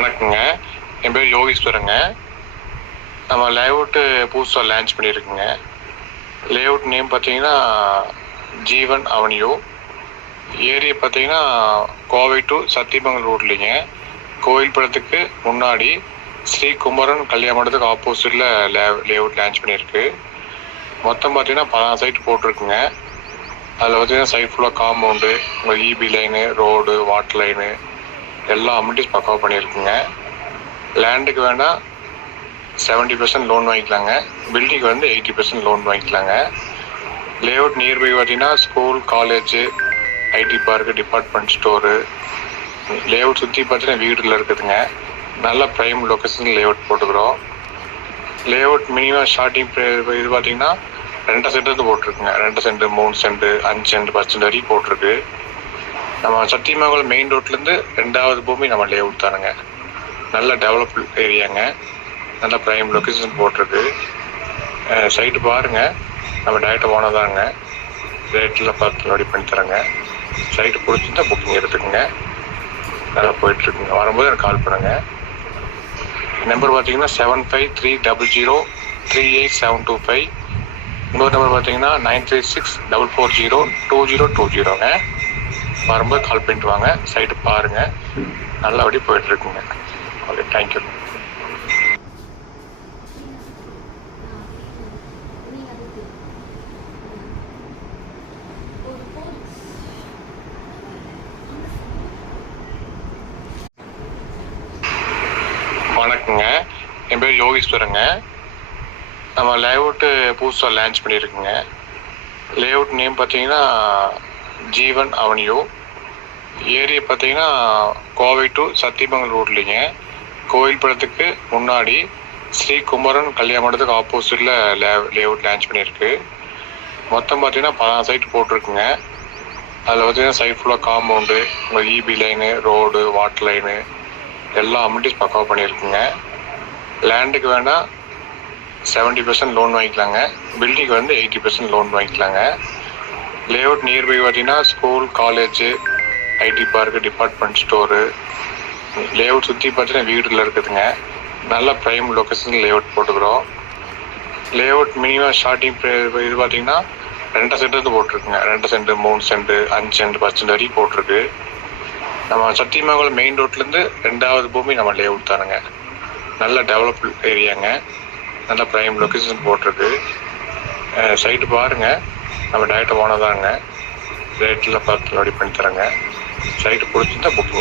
வணக்கங்க. என் பேர் யோகீஸ்வரங்க. நம்ம லேஅவுட்டு புதுசாக லான்ச் பண்ணியிருக்குங்க. லேஅவுட் நேம் பார்த்தீங்கன்னா ஜீவன் அவென்யூ. ஏரியா பார்த்தீங்கன்னா கோவை டு சத்தியமங்கலம் ரோட்லிங்க. கோயில் படத்துக்கு முன்னாடி ஸ்ரீ குமரன் கல்யாண மண்டபத்துக்கு ஆப்போசிட்டில் லேஅவுட் லான்ச் பண்ணியிருக்கு. மொத்தம் பார்த்தீங்கன்னா 16 சைட் போட்டிருக்குங்க. அதில் பார்த்தீங்கன்னா சைட் ஃபுல்லாக காம்பவுண்டு, உங்கள் EB line, road, water line எல்லா அமெனிட்டிஸ் பக்காவாக பண்ணியிருக்குங்க. லேண்டுக்கு வேணால் 70% லோன் வாங்கிக்கலாங்க. பில்டிங் வந்து 80% லோன் வாங்கிக்கலாங்க. லேஅவுட் நியர்பை பார்த்தீங்கன்னா school, college, IT park, department store, layout சுற்றி பார்த்தீங்கன்னா வீடுல இருக்குதுங்க. நல்ல ப்ரைம் லொக்கேஷன் லேஅவுட் போட்டுக்கிறோம். லேஅவுட் மினிமம் ஸ்டார்டிங் இது பார்த்தீங்கன்னா 2 சென்ட் போட்டிருக்குங்க. 2 சென்ட், 3 சென்ட், 5 சென்ட், 10 சென்ட் வரைக்கும் போட்டிருக்கு. நம்ம சத்தியமங்கலம் மெயின் ரோட்லேருந்து 2வது பூமி நம்ம லேஅவுட் தானுங்க. நல்ல டெவலப் ஏரியாங்க. நல்ல ப்ரைம் லொக்கேஷன் போட்டிருக்கு. சைட்டு பாருங்கள். நம்ம டேரெக்டாக ஓனர் தாங்க. ரேட்டில் பார்த்து ரெடி பண்ணி தரேங்க. சைட்டு பிடிச்சிருந்தா புக்கிங் எடுத்துக்கோங்க. நல்லா போயிட்டுருக்குங்க. வரும்போது எனக்கு கால் பண்ணுங்கள். நம்பர் பார்த்தீங்கன்னா 7530038725. இன்னொரு நம்பர் பார்த்தீங்கன்னா 9364402020ங்க. வரும்போது கால் பண்ணிட்டு வாங்க. சைட்டு பாருங்கள். நல்லபடி போயிட்டுருக்குங்க. Okay, thank you. வணக்கங்க. என் பேர் யோகீஸ்வரங்க. நம்ம லேஅவுட்டு புதுசாக லான்ச் பண்ணியிருக்குங்க. லேஅவுட் நேம் பார்த்தீங்கன்னா ஜீவன் அவென்யூ. ஏரியா பார்த்தீங்கன்னா கோவை டு சத்தியமங்கலம் ரோட்லிங்க. கோயில் படத்துக்கு முன்னாடி ஸ்ரீ குமரன் கல்யாண மண்டபத்துக்கு ஆப்போசிட்டில் லேஅவுட் லான்ச் பண்ணியிருக்கு. மொத்தம் பார்த்தீங்கன்னா 16 சைட் போட்டிருக்குங்க. அதில் பார்த்தீங்கன்னா சைட் ஃபுல்லாக காம்பவுண்டு, உங்கள் EB line, road, water line எல்லா அமெனிட்டிஸ் பக்காவாக பண்ணியிருக்குங்க. லேண்டுக்கு வேணால் 70% லோன் வாங்கிக்கலாங்க. பில்டிங் வந்து 80% லோன் வாங்கிக்கலாங்க. லேஅவுட் நியர்பை பார்த்தீங்கன்னா school, college, IT park, department store, layout சுற்றி பார்த்தீங்கன்னா வீடுல இருக்குதுங்க. நல்ல ப்ரைம் லொக்கேஷன் லேஅவுட் போட்டுக்கிறோம். லேஅவுட் மினிமம் ஸ்டார்டிங் இது பார்த்தீங்கன்னா 2 சென்ட் போட்டிருக்குங்க. 2 சென்ட், 3 சென்ட், 5 சென்ட், 10 சென்ட் வரைக்கும் போட்டிருக்கு. நம்ம சத்தியமங்கலம் மெயின் ரோட்லேருந்து 2வது பூமி நம்ம லேஅவுட் தானுங்க. நல்ல டெவலப் ஏரியாங்க. நல்ல ப்ரைம் லொக்கேஷன் போட்டிருக்கு. சைட்டு பாருங்கள். நம்ம டேரெக்டாக ஓனர் தாங்க. ரேட்டில் பார்த்து ரெடி பண்ணி தரேங்க. சைட்டு பிடிச்சிருந்தா புக்கிங்